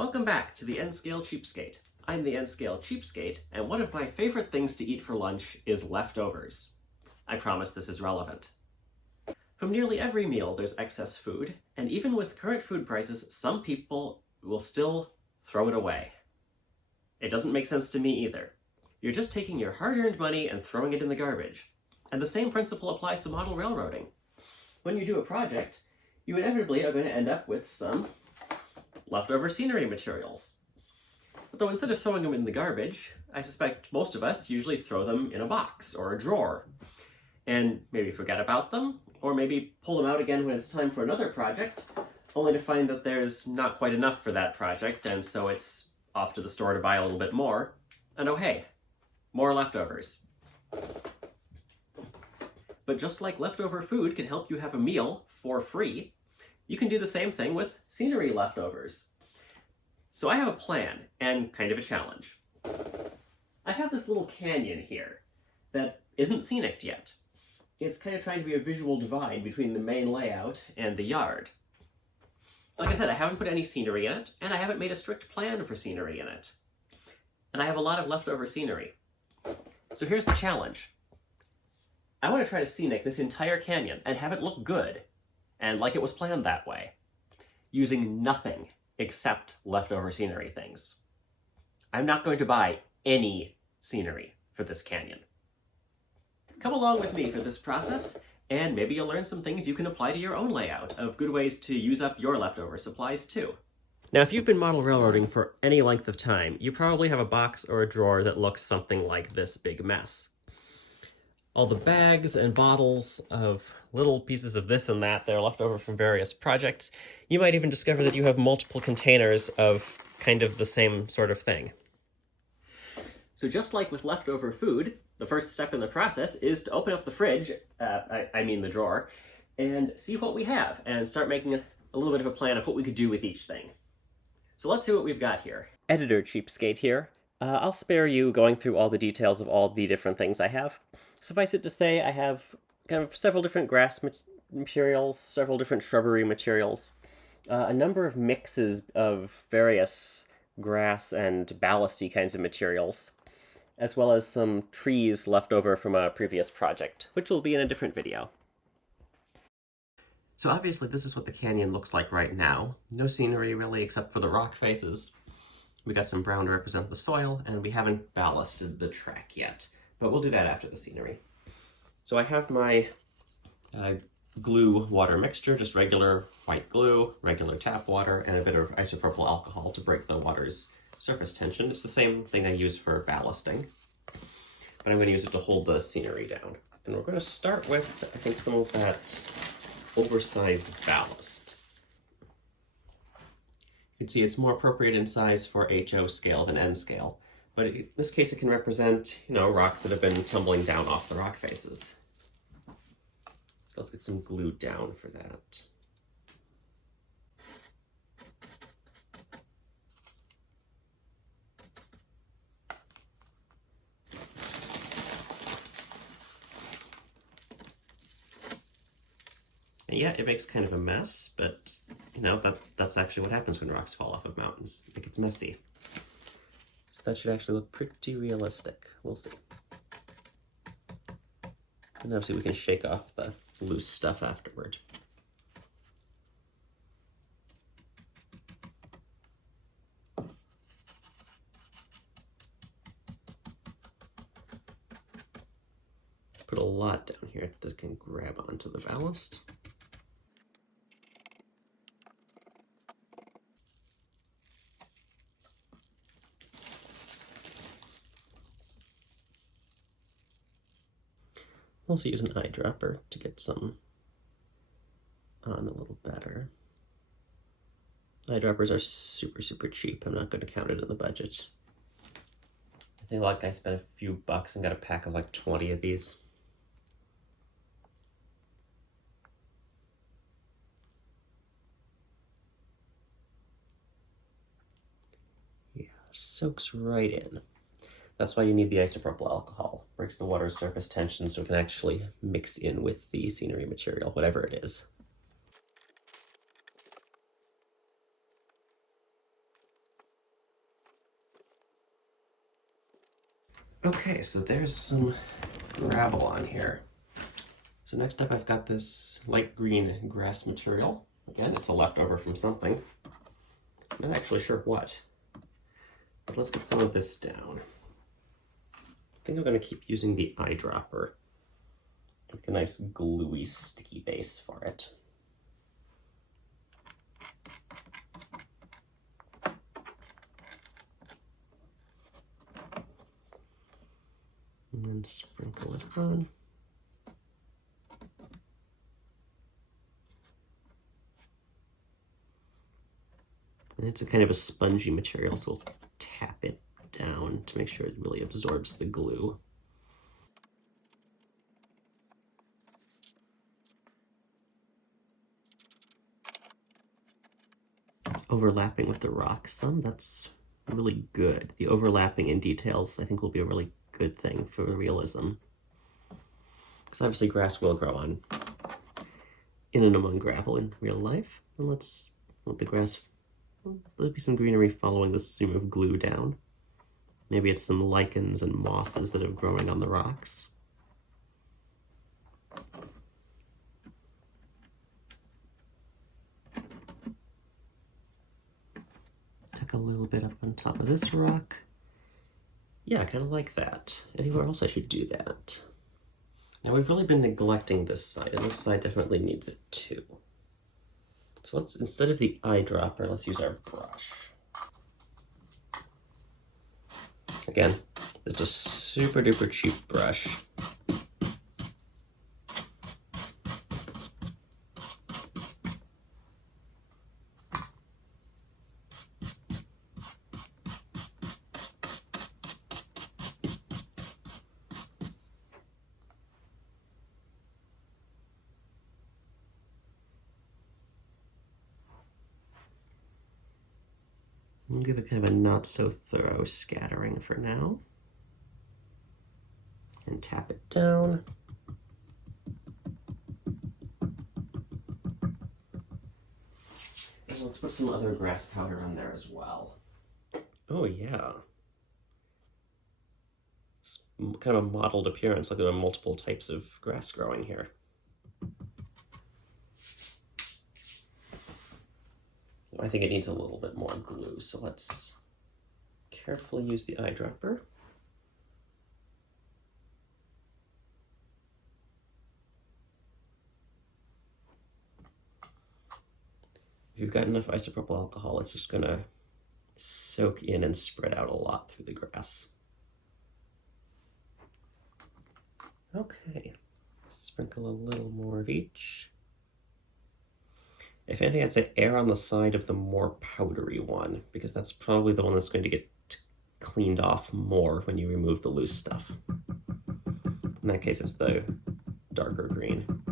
Welcome back to the N-Scale Cheapskate. I'm the N-Scale Cheapskate, and one of my favorite things to eat for lunch is leftovers. I promise this is relevant. From nearly every meal, there's excess food, and even with current food prices, some people will still throw it away. It doesn't make sense to me either. You're just taking your hard-earned money and throwing it in the garbage. And the same principle applies to model railroading. When you do a project, you inevitably are going to end up with some leftover scenery materials. But though instead of throwing them in the garbage, I suspect most of us usually throw them in a box or a drawer, and maybe forget about them, or maybe pull them out again when it's time for another project, only to find that there's not quite enough for that project, and so it's off to the store to buy a little bit more, and oh hey, more leftovers. But just like leftover food can help you have a meal for free, you can do the same thing with scenery leftovers. So I have a plan and kind of a challenge. I have this little canyon here that isn't scenic yet. It's kind of trying to be a visual divide between the main layout and the yard. Like I said, I haven't put any scenery in it, and I haven't made a strict plan for scenery in it. And I have a lot of leftover scenery. So here's the challenge. I want to try to scenic this entire canyon and have it look good, and like it was planned that way, using nothing except leftover scenery things. I'm not going to buy any scenery for this canyon. Come along with me for this process, and maybe you'll learn some things you can apply to your own layout of good ways to use up your leftover supplies too. Now, if you've been model railroading for any length of time, you probably have a box or a drawer that looks something like this big mess. All the bags and bottles of little pieces of this and that that are left over from various projects. You might even discover that you have multiple containers of kind of the same sort of thing. So just like with leftover food, the first step in the process is to open up the fridge, I mean the drawer, and see what we have, and start making a little bit of a plan of what we could do with each thing. So let's see what we've got here. Editor Cheapskate here. I'll spare you going through all the details of all the different things I have. Suffice it to say, I have kind of several different grass materials, several different shrubbery materials, a number of mixes of various grass and ballasty kinds of materials, as well as some trees left over from a previous project, which will be in a different video. So obviously this is what the canyon looks like right now. No scenery really except for the rock faces. We got some brown to represent the soil, and we haven't ballasted the track yet. But we'll do that after the scenery. So I have my glue water mixture, just regular white glue, regular tap water, and a bit of isopropyl alcohol to break the water's surface tension. It's the same thing I use for ballasting, but I'm going to use it to hold the scenery down. And we're going to start with, I think, some of that oversized ballast. You can see it's more appropriate in size for HO scale than N scale. But in this case, it can represent, rocks that have been tumbling down off the rock faces. So let's get some glue down for that. And yeah, it makes kind of a mess, but that's actually what happens when rocks fall off of mountains. It gets messy. So that should actually look pretty realistic. We'll see. And obviously we can shake off the loose stuff afterward. Put a lot down here that can grab onto the ballast. Also use an eyedropper to get some on a little better. Eyedroppers are super, super cheap. I'm not going to count it in the budget. I think like I spent a few bucks and got a pack of like 20 of these. Yeah, soaks right in. That's why you need the isopropyl alcohol. Breaks the water's surface tension so it can actually mix in with the scenery material, whatever it is. Okay, so there's some gravel on here. So next up I've got this light green grass material. Again, it's a leftover from something. I'm not actually sure what. But let's get some of this down. I think I'm going to keep using the eyedropper. Make a nice gluey, sticky base for it. And then sprinkle it on. And it's a kind of a spongy material, so we'll tap it down to make sure it really absorbs the glue. It's overlapping with the rock some. That's really good. The overlapping in details, I think, will be a really good thing for realism. Because obviously grass will grow on in and among gravel in real life. And let's let the grass, there'll be some greenery following this seam of glue down. Maybe it's some lichens and mosses that are growing on the rocks. Tuck a little bit up on top of this rock. Yeah, kind of like that. Anywhere else I should do that. Now we've really been neglecting this side, and this side definitely needs it too. So let's, instead of the eyedropper, let's use our brush. Again, it's a super duper cheap brush. We'll give it kind of a not so thorough scattering for now. And tap it down. And let's put some other grass powder on there as well. Oh yeah. It's kind of a mottled appearance, like there are multiple types of grass growing here. I think it needs a little bit more glue, so let's carefully use the eyedropper. If you've got enough isopropyl alcohol, it's just gonna soak in and spread out a lot through the grass. Okay, sprinkle a little more of each. If anything, I'd say err on the side of the more powdery one, because that's probably the one that's going to get cleaned off more when you remove the loose stuff. In that case, it's the darker green.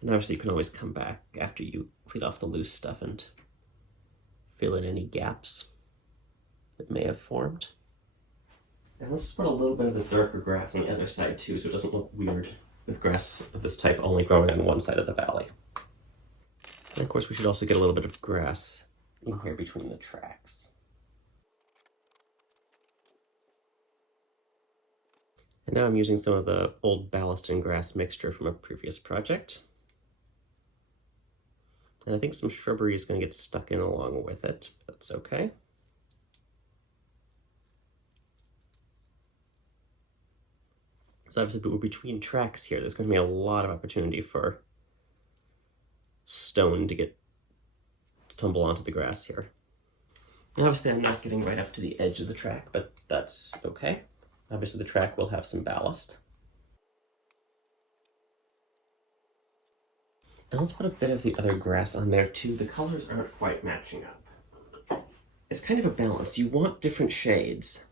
And obviously you can always come back after you clean off the loose stuff and fill in any gaps that may have formed. And let's put a little bit of this darker grass on the other side too, so it doesn't look weird with grass of this type only growing on one side of the valley. And of course we should also get a little bit of grass in here between the tracks. And now I'm using some of the old ballast and grass mixture from a previous project. And I think some shrubbery is going to get stuck in along with it. That's okay. So obviously we're between tracks here. There's going to be a lot of opportunity for stone to tumble onto the grass here. And obviously I'm not getting right up to the edge of the track, but that's okay. Obviously the track will have some ballast. And let's put a bit of the other grass on there too. The colors aren't quite matching up. It's kind of a balance. You want different shades,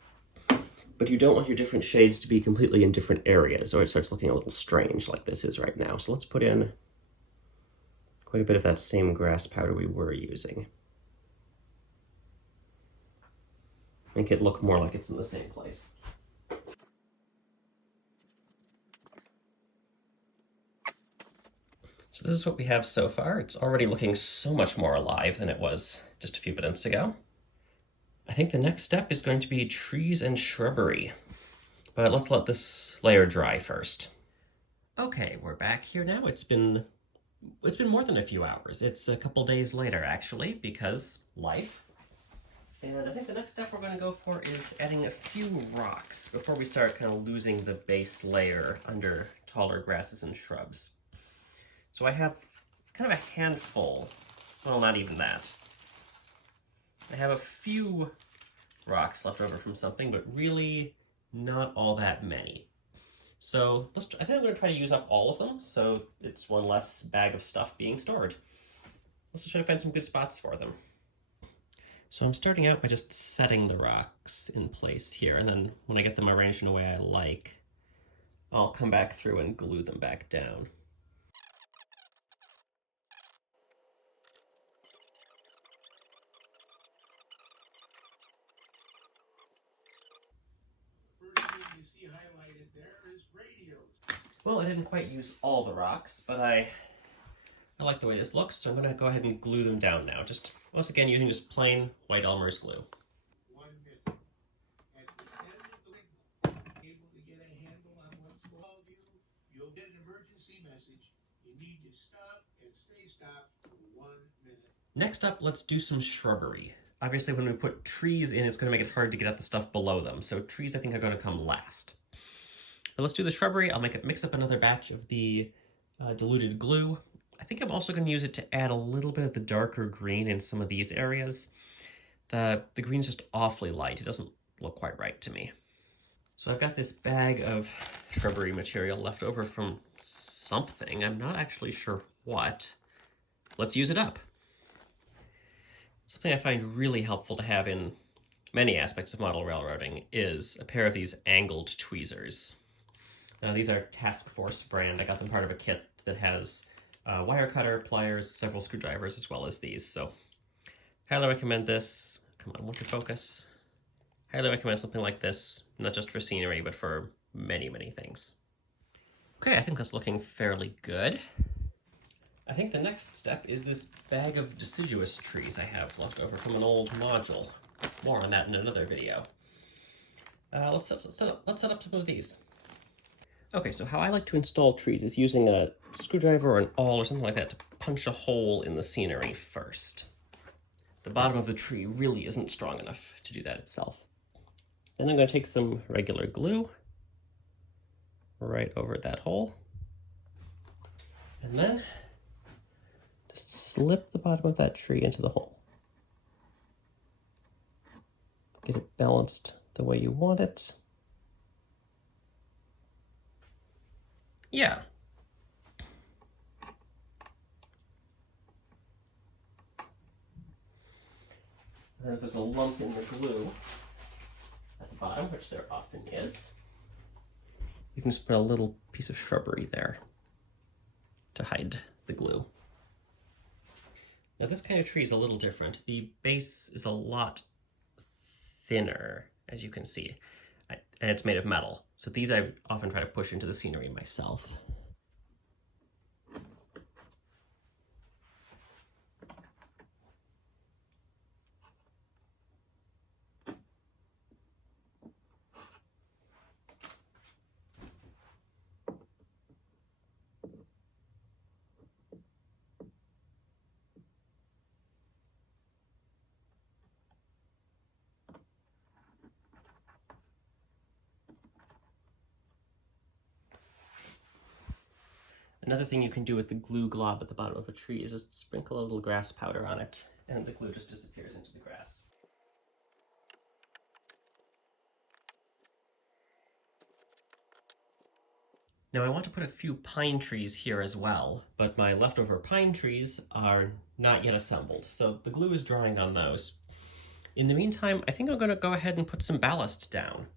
but you don't want your different shades to be completely in different areas, or it starts looking a little strange like this is right now. So let's put in quite a bit of that same grass powder we were using. Make it look more like it's in the same place. So this is what we have so far. It's already looking so much more alive than it was just a few minutes ago. I think the next step is going to be trees and shrubbery, but let's let this layer dry first. Okay, we're back here now. It's been more than a few hours. It's a couple days later, actually, because life. And I think the next step we're going to go for is adding a few rocks before we start kind of losing the base layer under taller grasses and shrubs. So I have kind of a handful, well, not even that. I have a few rocks left over from something, but really not all that many. So I think I'm going to try to use up all of them, so it's one less bag of stuff being stored. Let's just try to find some good spots for them. So I'm starting out by just setting the rocks in place here, and then when I get them arranged in a way I like, I'll come back through and glue them back down. First thing you see highlighted there is radios. Well, I didn't quite use all the rocks, but I like the way this looks, so I'm going to go ahead and glue them down now. Just, once again, using just plain white Elmer's glue. 1 minute. At the end of the signal, able to get a handle on what's called you, you'll get an emergency message. You need to stop and stay stopped for 1 minute. Next up, let's do some shrubbery. Obviously, when we put trees in, it's going to make it hard to get at the stuff below them, so trees I think are going to come last. But let's do the shrubbery. I'll mix up another batch of the diluted glue. I think I'm also going to use it to add a little bit of the darker green in some of these areas. The green's just awfully light. It doesn't look quite right to me. So I've got this bag of shrubbery material left over from something. I'm not actually sure what. Let's use it up. Something I find really helpful to have in many aspects of model railroading is a pair of these angled tweezers. Now, these are Task Force brand. I got them part of a kit that has wire cutter, pliers, several screwdrivers, as well as these. So highly recommend this. Come on, won't you focus? Highly recommend something like this, not just for scenery, but for many, many things. Okay, I think that's looking fairly good. I think the next step is this bag of deciduous trees I have left over from an old module. More on that in another video. Let's set up some of these. Okay, so how I like to install trees is using a screwdriver or an awl or something like that to punch a hole in the scenery first. The bottom of the tree really isn't strong enough to do that itself. Then I'm going to take some regular glue right over that hole. And then just slip the bottom of that tree into the hole. Get it balanced the way you want it. Yeah. And if there's a lump in the glue at the bottom, which there often is, you can just put a little piece of shrubbery there to hide the glue. Now this kind of tree is a little different. The base is a lot thinner, as you can see, and it's made of metal. So these I often try to push into the scenery myself. Another thing you can do with the glue glob at the bottom of a tree is just sprinkle a little grass powder on it, and the glue just disappears into the grass. Now I want to put a few pine trees here as well, but my leftover pine trees are not yet assembled, so the glue is drying on those. In the meantime, I think I'm going to go ahead and put some ballast down.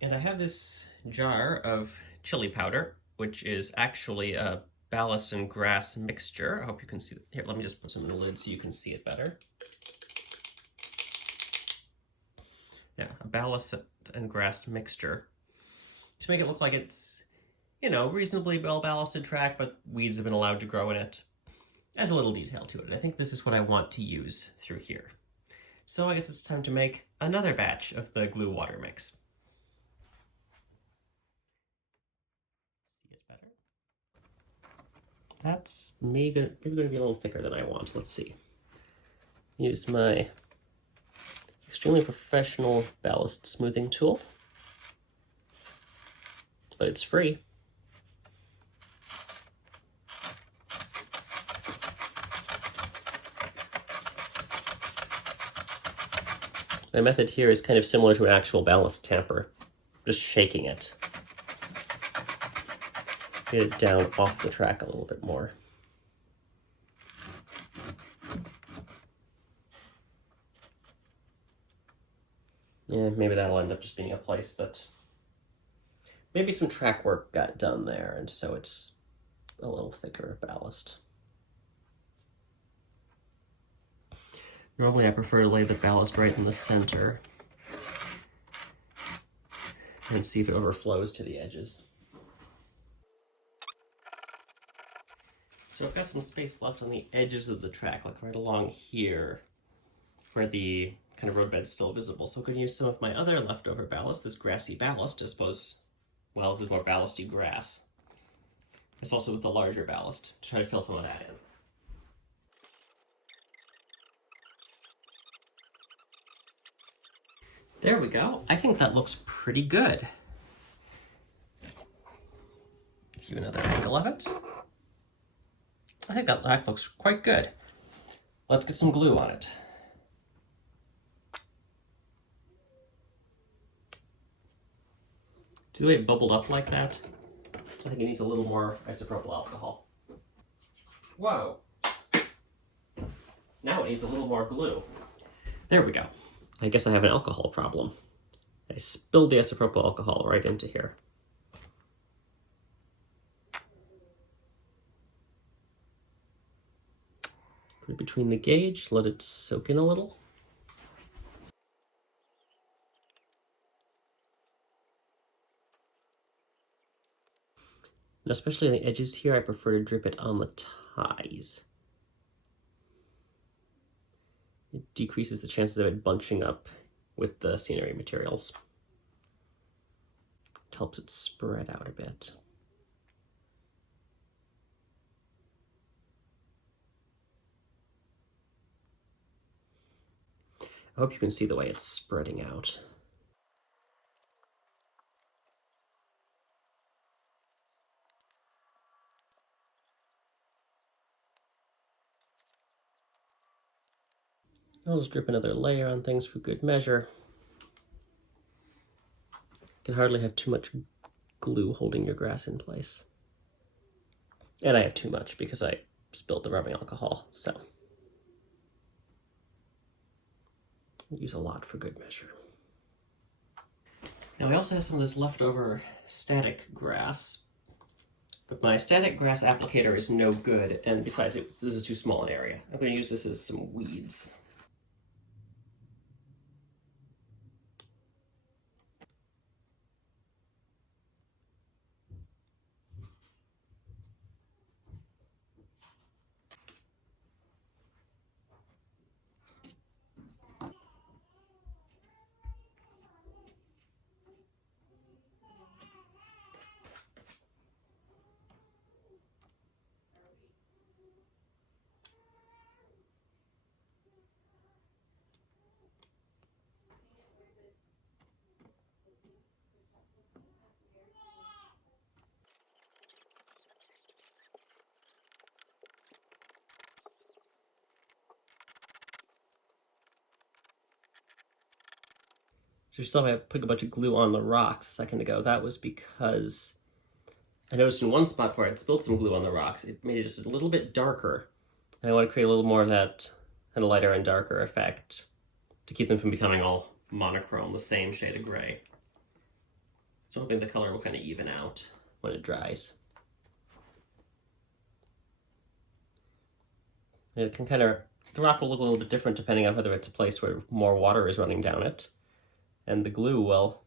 And I have this jar of chili powder, which is actually a ballast and grass mixture. I hope you can see it. Here, let me just put some in the lid so you can see it better. Yeah, a ballast and grass mixture to make it look like it's, you know, reasonably well ballasted track, but weeds have been allowed to grow in it. As a little detail to it. I think this is what I want to use through here. So I guess it's time to make another batch of the glue water mix. See it better? That's maybe going to be a little thicker than I want. Let's see. Use my extremely professional ballast smoothing tool, but it's free. My method here is kind of similar to an actual ballast tamper, just shaking it. Get it down off the track a little bit more. Yeah, maybe that'll end up just being a place that maybe some track work got done there, and so it's a little thicker ballast. Normally I prefer to lay the ballast right in the center and see if it overflows to the edges. So I've got some space left on the edges of the track, like right along here, where the kind of roadbed's still visible. So I'm going to use some of my other leftover ballast, this grassy ballast, I suppose. Well, this is more ballasty grass. It's also with the larger ballast, to try to fill some of that in. There we go. I think that looks pretty good. Give you another angle of it. I think that looks quite good. Let's get some glue on it. See the way it bubbled up like that? I think it needs a little more isopropyl alcohol. Whoa. Now it needs a little more glue. There we go. I guess I have an alcohol problem. I spilled the isopropyl alcohol right into here. Put it between the gauge, let it soak in a little. And especially on the edges here, I prefer to drip it on the ties. It decreases the chances of it bunching up with the scenery materials. It helps it spread out a bit. I hope you can see the way it's spreading out. I'll just drip another layer on things for good measure. Can hardly have too much glue holding your grass in place. And I have too much because I spilled the rubbing alcohol, so I'll use a lot for good measure. Now I also have some of this leftover static grass, but my static grass applicator is no good, and besides, this is too small an area. I'm going to use this as some weeds. So you saw I put a bunch of glue on the rocks a second ago. That was because I noticed in one spot where I'd spilled some glue on the rocks, it made it just a little bit darker. And I want to create a little more of that kind of lighter and darker effect to keep them from becoming all monochrome, the same shade of gray. So I'm hoping the color will kind of even out when it dries. And it can kind of, the rock will look a little bit different depending on whether it's a place where more water is running down it. And the glue will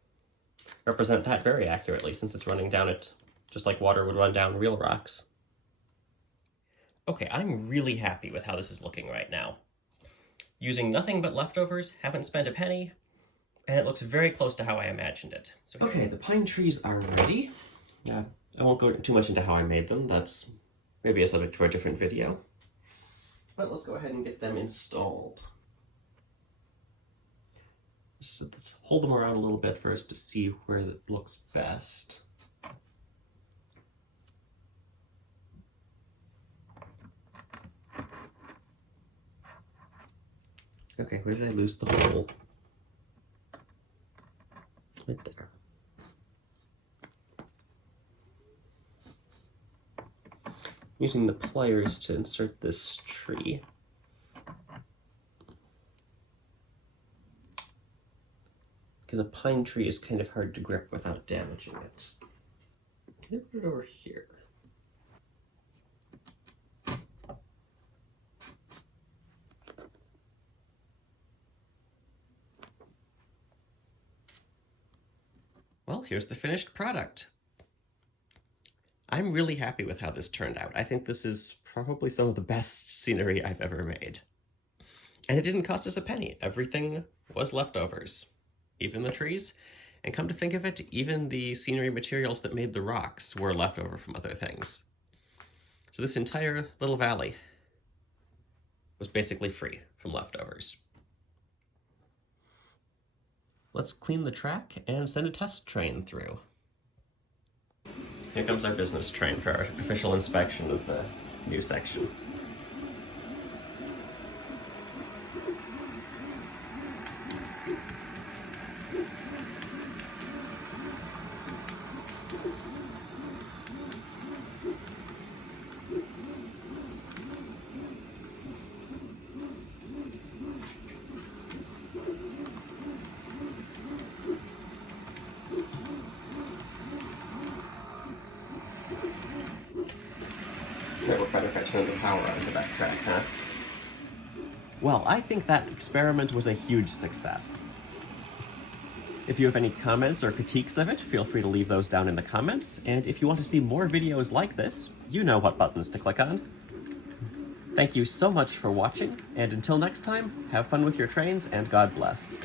represent that very accurately since it's running down it just like water would run down real rocks. Okay, I'm really happy with how this is looking right now. using nothing but leftovers, haven't spent a penny, and it looks very close to how I imagined it. So okay, the pine trees are ready. I won't go too much into how I made them. That's maybe a subject for a different video. But let's go ahead and get them installed. So let's hold them around a little bit first to see where it looks best. Okay, where did I lose the hole? Right there. Using the pliers to insert this tree. Because a pine tree is kind of hard to grip without damaging it. Can I put it over here? Well, here's the finished product. I'm really happy with how this turned out. I think this is probably some of the best scenery I've ever made. And it didn't cost us a penny. Everything was leftovers. Even the trees. And come to think of it, even the scenery materials that made the rocks were left over from other things. So this entire little valley was basically free from leftovers. Let's clean the track and send a test train through. Here comes our business train for our official inspection of the new section. Might work better if I turn the power on to that track, huh? Well, I think that experiment was a huge success. If you have any comments or critiques of it, feel free to leave those down in the comments, and if you want to see more videos like this, you know what buttons to click on. Thank you so much for watching, and until next time, have fun with your trains, and God bless.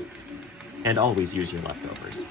And always use your leftovers.